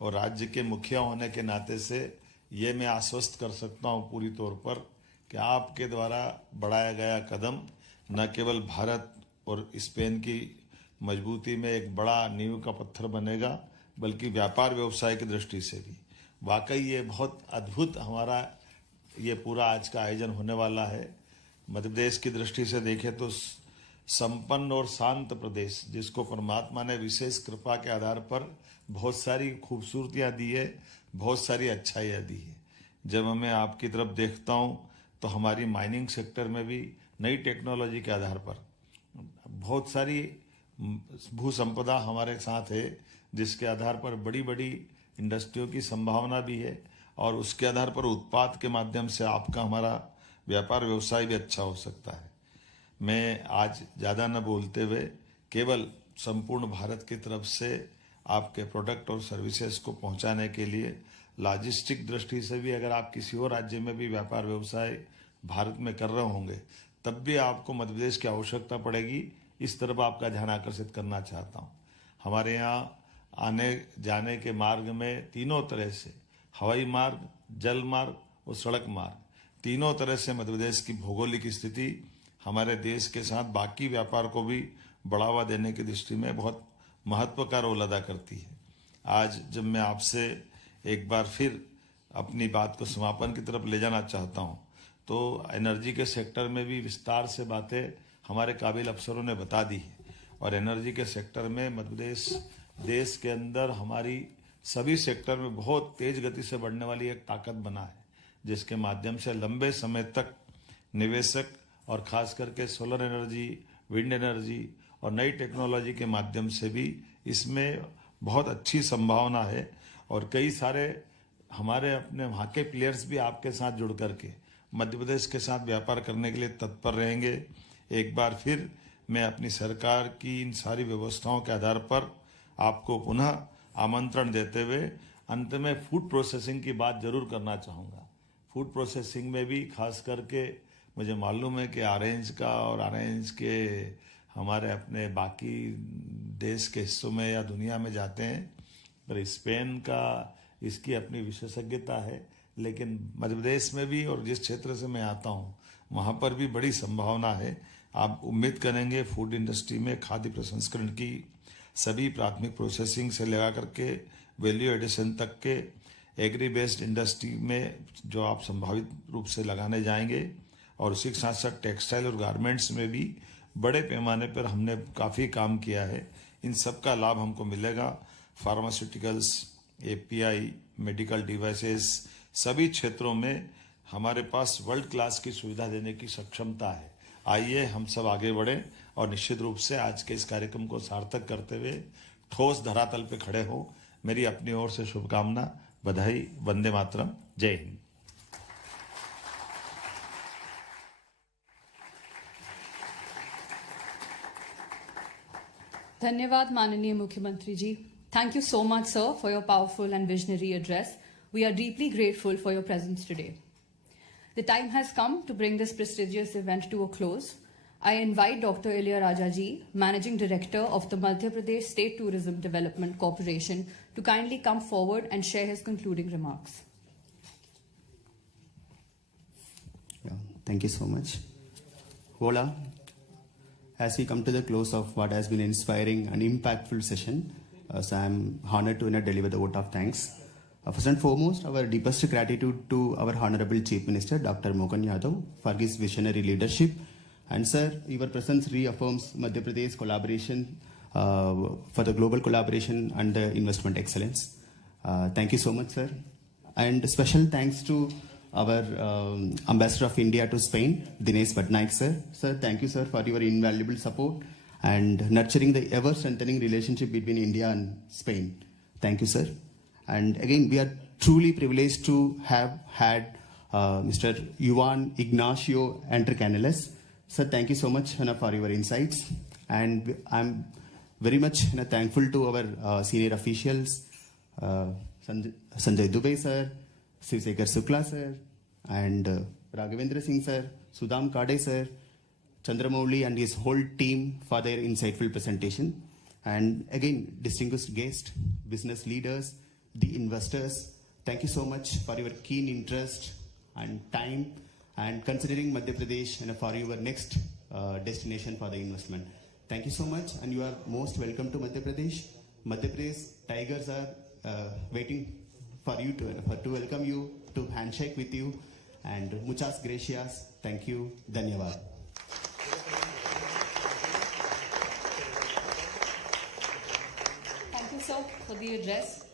और राज्य के मुखिया होने के नाते से ये मैं आश्वस्त कर सकता हूँ पूरी तौर पर कि आपके द्वारा बढ़ाया गया कदम न केवल भारत और स्पेन की मजबूती में एक बड़ा नींव का पत्थर बनेगा, बल्कि व्यापार व्यवसाय की दृष्टि से भी वाकई ये बहुत अद्भुत हमारा ये पूरा आज का आयोजन होने वाला है। मध्य प्रदेश की दृष्टि से देखें तो संपन्न और शांत प्रदेश, जिसको परमात्मा ने विशेष कृपा के आधार पर बहुत सारी खूबसूरतियाँ दी है, बहुत सारी अच्छाइयाँ दी है। जब मैं आपकी तरफ देखता हूँ तो हमारी माइनिंग सेक्टर में भी नई टेक्नोलॉजी के आधार पर बहुत सारी भू संपदा हमारे साथ है, जिसके आधार पर बड़ी बड़ी इंडस्ट्रियों की संभावना भी है और उसके आधार पर उत्पाद के माध्यम से आपका हमारा व्यापार व्यवसाय भी अच्छा हो सकता है। मैं आज ज़्यादा न बोलते हुए केवल संपूर्ण भारत की तरफ से आपके प्रोडक्ट और सर्विसेज को पहुंचाने के लिए लॉजिस्टिक दृष्टि से भी अगर आप किसी और राज्य में भी व्यापार व्यवसाय भारत में कर रहे होंगे तब भी आपको मध्य प्रदेश की आवश्यकता पड़ेगी। इस तरफ आपका ध्यान आकर्षित करना चाहता हूँ। हमारे यहाँ आने जाने के मार्ग में तीनों तरह से हवाई मार्ग, जल मार्ग और सड़क मार्ग, तीनों तरह से मध्य प्रदेश की भौगोलिक स्थिति हमारे देश के साथ बाकी व्यापार को भी बढ़ावा देने की दृष्टि में बहुत महत्व का रोल अदा करती है। आज जब मैं आपसे एक बार फिर अपनी बात को समापन की तरफ ले जाना चाहता हूँ तो एनर्जी के सेक्टर में भी विस्तार से बातें हमारे काबिल अफसरों ने बता दी है और एनर्जी के सेक्टर में मध्य प्रदेश देश के अंदर हमारी सभी सेक्टर में बहुत तेज गति से बढ़ने वाली एक ताकत बना है, जिसके माध्यम से लंबे समय तक निवेशक और खास करके सोलर एनर्जी, विंड एनर्जी और नई टेक्नोलॉजी के माध्यम से भी इसमें बहुत अच्छी संभावना है। और कई सारे हमारे अपने वहाँ के प्लेयर्स भी आपके साथ जुड़ करके मध्य प्रदेश के साथ व्यापार करने के लिए तत्पर रहेंगे। एक बार फिर मैं अपनी सरकार की इन सारी व्यवस्थाओं के आधार पर आपको पुनः आमंत्रण देते हुए अंत में फूड प्रोसेसिंग की बात जरूर करना चाहूँगा। फूड प्रोसेसिंग में भी खास करके मुझे मालूम है कि ऑरेंज का और ऑरेंज के हमारे अपने बाकी देश के हिस्सों में या दुनिया में जाते हैं, पर स्पेन का इसकी अपनी विशेषज्ञता है, लेकिन मध्य प्रदेश में भी और जिस क्षेत्र से मैं आता हूँ वहाँ पर भी बड़ी संभावना है। आप उम्मीद करेंगे फूड इंडस्ट्री में खाद्य प्रसंस्करण की सभी प्राथमिक प्रोसेसिंग से लगा करके वैल्यू एडिशन तक के एग्री बेस्ड इंडस्ट्री में जो आप संभावित रूप से लगाने जाएंगे, और उसी के साथ साथ टेक्सटाइल और गारमेंट्स में भी बड़े पैमाने पर हमने काफ़ी काम किया है। इन सब का लाभ हमको मिलेगा। फार्मास्यूटिकल्स, एपीआई, मेडिकल डिवाइसेस, सभी क्षेत्रों में हमारे पास वर्ल्ड क्लास की सुविधा देने की सक्षमता है। आइए हम सब आगे बढ़ें और निश्चित रूप से आज के इस कार्यक्रम को सार्थक करते हुए ठोस धरातल पे खड़े हों। मेरी अपनी ओर से शुभकामना, बधाई, वंदे मातरम, जय Hind. Dhanyavad, Mananiya Mukhyamantri ji. Thank you so much, sir, for your powerful and visionary address. We are deeply grateful for your presence today. The time has come to bring this prestigious event to a close. I invite Dr. Ilayaraja ji, Managing Director of the Madhya Pradesh State Tourism Development Corporation, to kindly come forward and share his concluding remarks. Yeah, thank you so much. Vola, as we come to the close of what has been an inspiring and impactful session, so I'm honored to deliver the vote of thanks. First and foremost, our deepest gratitude to our Honorable Chief Minister, Dr. Mohan Yadav, for his visionary leadership. And sir, your presence reaffirms Madhya Pradesh collaboration for the global collaboration and the investment excellence. Thank you so much, sir. And special thanks to our Ambassador of India to Spain, Dinesh Patnaik, sir. Sir, thank you, sir, for your invaluable support and nurturing the ever-strengthening relationship between India and Spain. Thank you, sir. And again, we are truly privileged to have had Mr. Juan Ignacio Entrecanales. Sir, thank you so much for your insights. And I'm very much thankful to our senior officials, Sanjay Dubey, sir, Sivsekar Sukla, sir, and Raghavendra Singh, sir, Sudham Kade, sir, Chandramouli and his whole team for their insightful presentation. And again, distinguished guests, business leaders, the investors, thank you so much for your keen interest and time and considering Madhya Pradesh for your next destination for the investment. Thank you so much, and you are most welcome to Madhya Pradesh. Madhya Pradesh Tigers are waiting for you to welcome you, to handshake with you, and muchas gracias. Thank you. Dhanyavad. Thank you, sir, for the address.